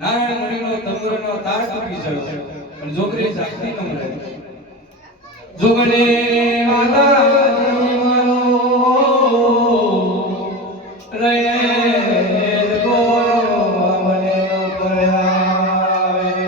નારાયણ મુનિનો તંબુરનો તાર તૂટી ગયો પણ જોગરી જાગતી ન રહે. જોગને માતાજી મારો રે ગોરો મને પરાવે.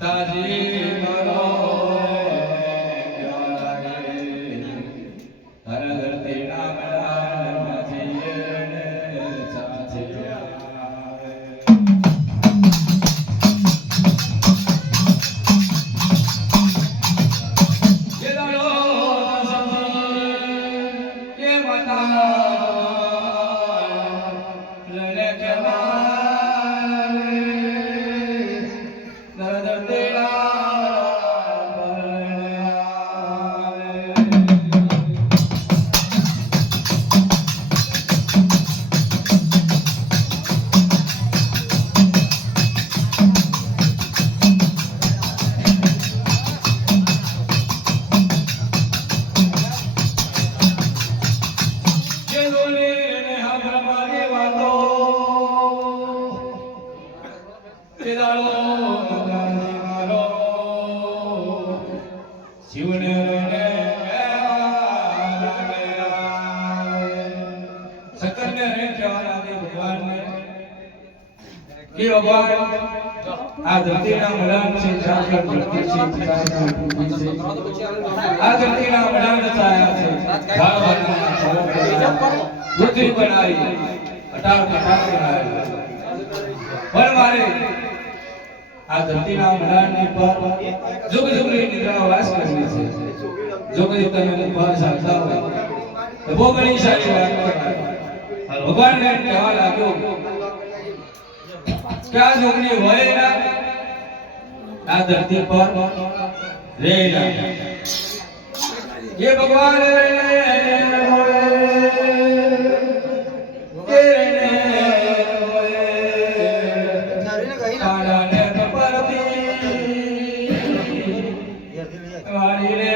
તાજી મારો કેવા લાગે તારા ધરતી ના મેળાન માંથી ચાચે આવે ये दालो समझी ये माता लड़े के मारे दर्द तेरा भगवान आ धरती ना मलान से जाकर धरती से आ धरती ना मलान छाया से पृथ्वी बनाई अटार बनाई पर मारे आ धरती ना मलान ने पर जुग जुग निद्रा वास करनी से जो कभी तने पर साधता हो तो वो बड़ी सारी बात भगवान ने कहवा लागो क्या जोगनी होए ना आ धरती पर रहेगा ये भगवान रहने होए ये रहने होए काला ने परती वाली रे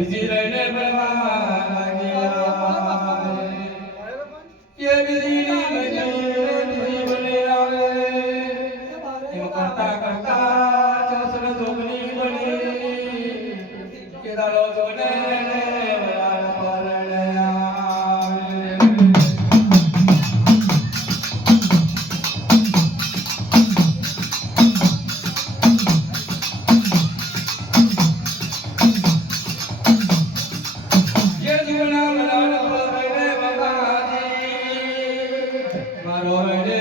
बिजी रहने ये बिजी बने आवे करता करता चौसर जोगनी बनी ये दालो जोने मारो रे